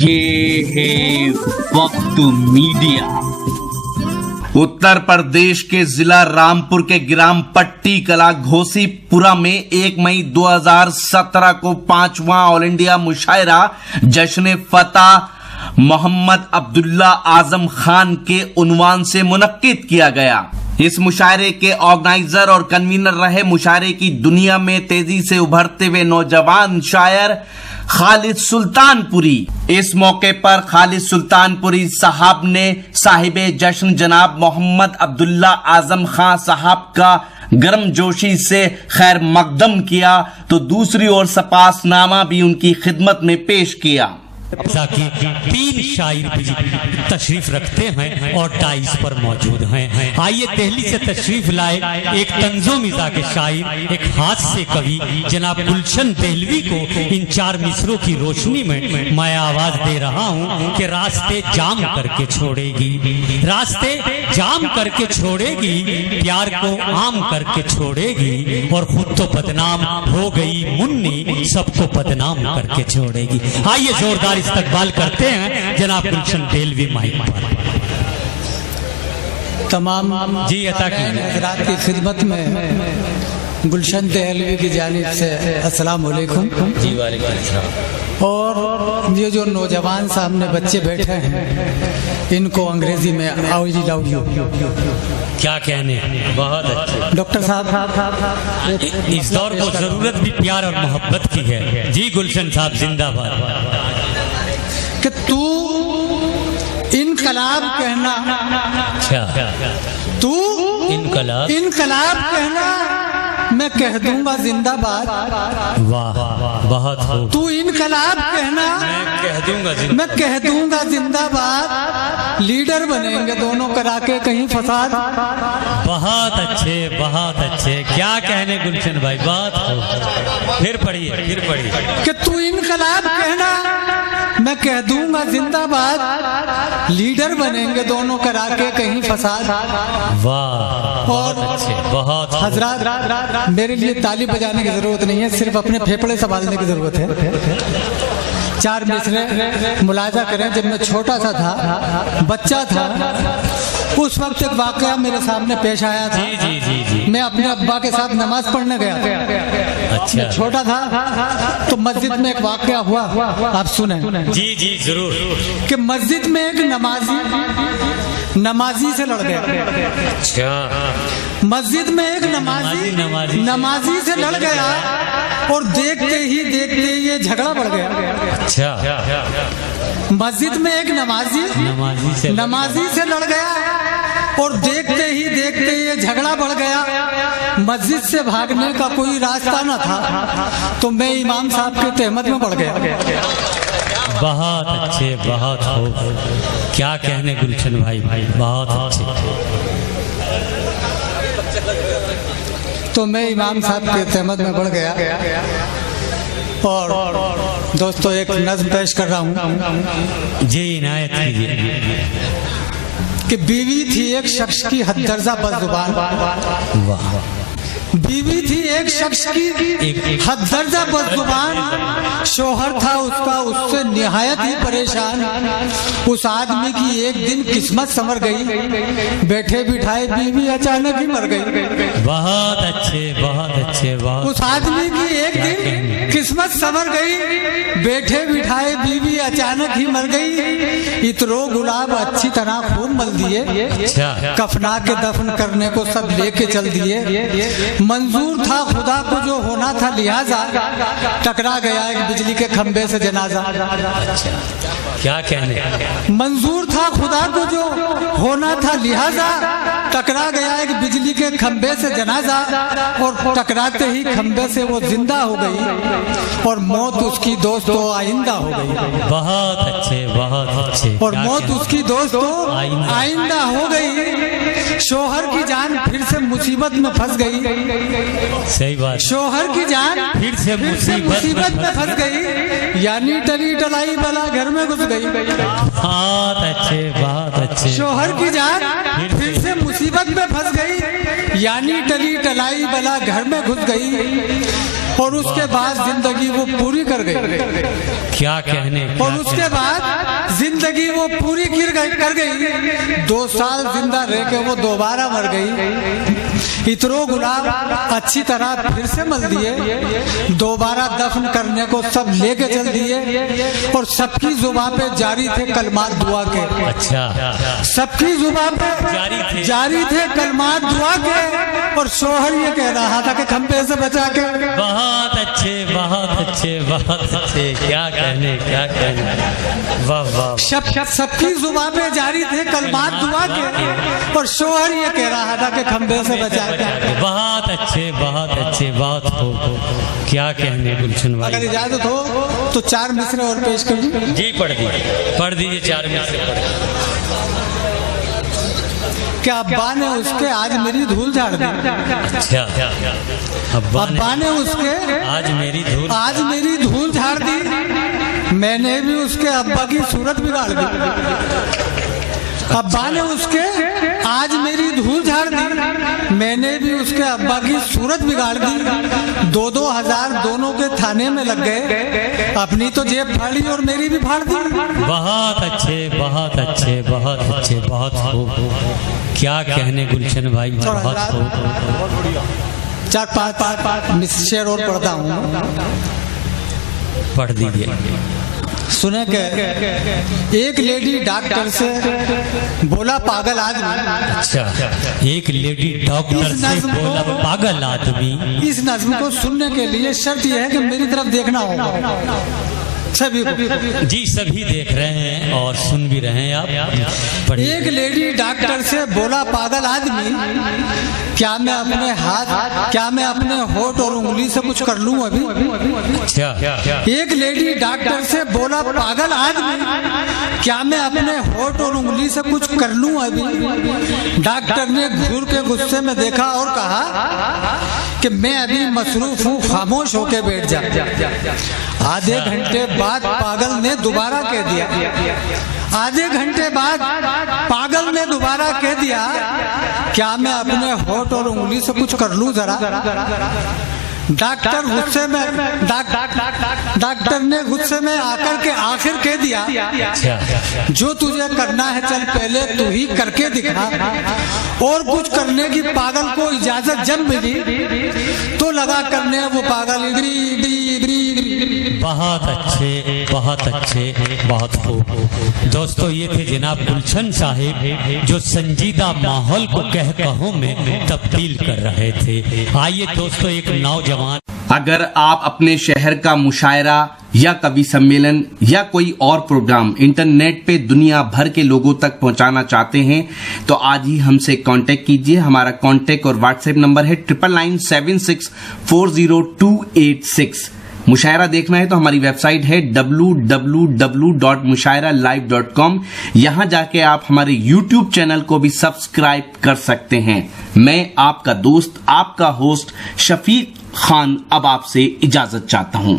ये है वक्त मीडिया। उत्तर प्रदेश के जिला रामपुर के ग्राम पट्टी कला घोसीपुरा में 1 मई 2017 को 5वां ऑल इंडिया मुशायरा जश्न फतह मोहम्मद अब्दुल्ला आजम खान के उन्वान से मुनक्किद किया गया। इस मुशायरे के ऑर्गेनाइजर और कन्वीनर रहे मुशायरे की दुनिया में तेजी से उभरते हुए नौजवान शायर खालिद सुल्तानपुरी। इस मौके पर खालिद सुल्तानपुरी साहब ने साहिबे जश्न जनाब मोहम्मद अब्दुल्ला आजम खान साहब का गर्मजोशी से खैर मकदम किया तो दूसरी ओर सपासनामा भी उनकी खिदमत में पेश किया। ताकि 3 शायर भी तशरीफ रखते हैं और डाइस पर मौजूद हैं। आइए दिल्ली से तशरीफ लाए एक तंजो मिजा के शायर, एक हाथ से कवि जनाब गुलशन देहलवी को इन 4 मिसरों की रोशनी में मैं आवाज दे रहा हूँ कि रास्ते जाम करके छोड़ेगी, रास्ते जाम करके छोड़ेगी, प्यार को आम करके छोड़ेगी और खुद तो बदनाम हो गई मुन्नी, सबको बदनाम करके छोड़ेगी। आइए जोरदार इस्तकबाल करते हैं जनाब गुलशन देहलवी माइक पर। तमाम जी अता की हजरात की खिदमत में गुलशन देहलवी की जानिब से अस्सलाम वालेकुम। जी वालेकुम अस्सलाम। और ये जो नौजवान सामने बच्चे बैठे हैं इनको अंग्रेजी में आओ जी लाओ क्या कहने, बहुत अच्छे डॉक्टर साहब। इस दौर को जरूरत भी प्यार और मोहब्बत की है। जी गुलशन साहब जिंदाबाद। कि तू इनकलाब कहना, अच्छा तू इनकलाब कहना, मैं कह दूंगा जिंदाबाद। वाह बहुत खूब। तू इनकलाब कहना, मैं कह दूंगा जिंदाबाद। लीडर बनेंगे दोनों करा के कहीं फसाद। बहुत अच्छे बहुत अच्छे, क्या कहने गुलशन भाई, बहुत खूब। फिर पढ़िए कि तू इनकलाब कहना, मैं कह दूंगा जिंदाबाद। लीडर बनेंगे दोनों करा के कहीं फसाद। वाह बहुत अच्छे बहुत। हजरात मेरे लिए ताली बजाने की जरूरत नहीं है, सिर्फ अपने फेफड़े संभालने की जरूरत है। 4 मिसरे मुलाजा करें। जब मैं छोटा सा था, बच्चा था, उस वक्त एक वाकया मेरे सामने पेश आया था। जी। मैं अपने अब्बा के साथ नमाज पढ़ने गया था। अच्छा छोटा था तो मस्जिद में एक वाकया हुआ, आप सुने। जी जरूर। कि मस्जिद में एक नमाजी से लड़ गया। अच्छा मस्जिद में एक नमाजी से लड़ गया और देखते ही ये झगड़ा बढ़ गया। अच्छा मस्जिद में एक नमाजी से लड़ गया और देखते ही ये झगड़ा बढ़ गया। मस्जिद से भागने का कोई रास्ता न था तो मैं इमाम साहब के तहमत में पड़ गया। बहुत अच्छे बहुत खूब, क्या कहने गुलशन भाई, बहुत अच्छे। तो मैं इमाम साहब के तहमत में बढ़ गया और दोस्तों एक नज़्म पेश कर रहा हूँ। जी इनायत कीजिए। कि बीवी थी एक शख्स की हद दर्जा बदजुबान। वाह। बीवी थी एक शख्स की हद दर्जा बदजुबान। शोहर था उसका उससे निहायत ही परेशान। उस आदमी की एक दिन किस्मत संवर गई, बैठे बिठाए बीवी अचानक ही मर गई। बहुत अच्छे बहुत अच्छे बहुत। उस आदमी की एक दिन किस्मत संवर गई, बैठे बिठाए बीवी अचानक ही मर गई। इतरो गुलाब अच्छी तरह खूब मल दिए, कफना के दफन करने को सब लेके चल दिए। मंजूर था खुदा को जो होना था लिहाजा, टकरा गया एक बिजली के खंबे से जनाजा। क्या कहने। मंजूर था खुदा को जो होना था लिहाजा, टकरा गया एक बिजली के खंबे से जनाजा और टकराते ही खंबे से वो जिंदा हो गई और मौत उसकी दोस्तों आइंदा हो गई। बहुत अच्छे बहुत अच्छे। और मौत उसकी दोस्तों आइंदा हो गई। शोहर की जान फिर से मुसीबत में फंस गई। सही बात। शोहर की जान फिर से मुसीबत में फंस गई, यानी टली टलाई बला घर में घुस गई। बहुत अच्छे बहुत अच्छे। शोहर की जान फिर से मुसीबत में फंस गई, यानी टली टलाई बला घर में घुस गई। और उसके बाद जिंदगी वो पूरी कर गई। क्या कहने, और उसके बाद जिंदगी वो पूरी कर गई। 2 साल जिंदा रह के वो दोबारा मर गई। इतरो गुलाब अच्छी तरह फिर से मल दिए, दोबारा दफन करने को सब लेके चल दिए। और सबकी जुबान पे जारी थे कलमात दुआ के। अच्छा, सबकी जुबान पे जारी थे कलमात दुआ के। और शोहर ये कह रहा था कि खंबे से बचा के। बहुत अच्छे, बहुत अच्छे, बहुत अच्छे। क्या कहने, क्या कहने, वाह वाह। सबकी जुबान पे जारी थे कलमात दुआ के। और शोहर ये कह रहा था कि खंबे से बचा के। बहुत अच्छे, बहुत अच्छे, बहुत हो। क्या कहने गुलशन भाई। अगर इजाजत हो तो 4 मिसरे और पेश कर दूं। जी पढ़ दीजिए 4 मिसरे। क्या अब्बा ने उसके आज मेरी धूल झाड़ दी। अच्छा, अब्बा ने उसके आज मेरी धूल झाड़ दी। मैंने भी उसके अब्बा की सूरत बिगाड़ दी। अब्बा ने उसके आज मेरी धूल झाड़ दी। मैंने भी उसके अब्बा की सूरत बिगाड़ दी। 2-2 हजार दोनों के थाने में लग गए। अपनी तो जेब फाड़ी और मेरी भी फाड़ दी। बहुत अच्छे, बहुत अच्छे, बहुत अच्छे, बहुत हो। क्या कहने गुलशन भाई, बहुत हो। 4-5 शेर और पढ़ता हूँ। पढ़ दीजिए। सुने के एक लेडी डॉक्टर से बोला पागल आदमी। अच्छा, एक लेडी डॉक्टर से बोला पागल आदमी। इस नज़्म को सुनने के लिए शर्त यह है कि मेरी तरफ देखना होगा सभी को। जी सभी देख रहे हैं और सुन भी रहे हैं आप। एक लेडी डॉक्टर से बोला पागल आदमी, क्या मैं अपने होठ और उंगली से कुछ कर लूं अभी। अच्छा, एक लेडी डॉक्टर से बोला पागल आदमी, क्या मैं अपने होठ और उंगली से कुछ कर लूं अभी। डॉक्टर ने घूर के गुस्से में देखा और कहा कि मैं अभी मसरूफ हूँ, खामोश होके बैठ जा। आधे घंटे बाद पागल ने दोबारा कह दिया। आधे घंटे बाद पागल ने दोबारा कह दिया, क्या मैं अपने होठ और उंगली से कुछ कर लूं जरा। डॉक्टर ने गुस्से में आकर के आखिर कह दिया, जो तुझे करना है चल पहले तू ही करके दिखा। और कुछ करने की पागल को इजाजत जब मिली तो लगा करने वो पागल इधरी। बहुत अच्छे, बहुत अच्छे, बहुत खूब। दोस्तों ये थे जनाब गुलशन साहिब जो संजीदा माहौल को कहों में तब्दील कर रहे थे। आइए दोस्तों एक नौजवान। अगर आप अपने शहर का मुशायरा या कवि सम्मेलन या कोई और प्रोग्राम इंटरनेट पे दुनिया भर के लोगों तक पहुंचाना चाहते हैं तो आज ही हमसे कांटेक्ट कीजिए। हमारा कांटेक्ट और व्हाट्सएप नंबर है 9997640286। मुशायरा देखना है तो हमारी वेबसाइट है www.mushairalive.com। यहां जाके आप हमारे YouTube चैनल को भी सब्सक्राइब कर सकते हैं। मैं आपका दोस्त, आपका होस्ट शफीक खान अब आपसे इजाजत चाहता हूं।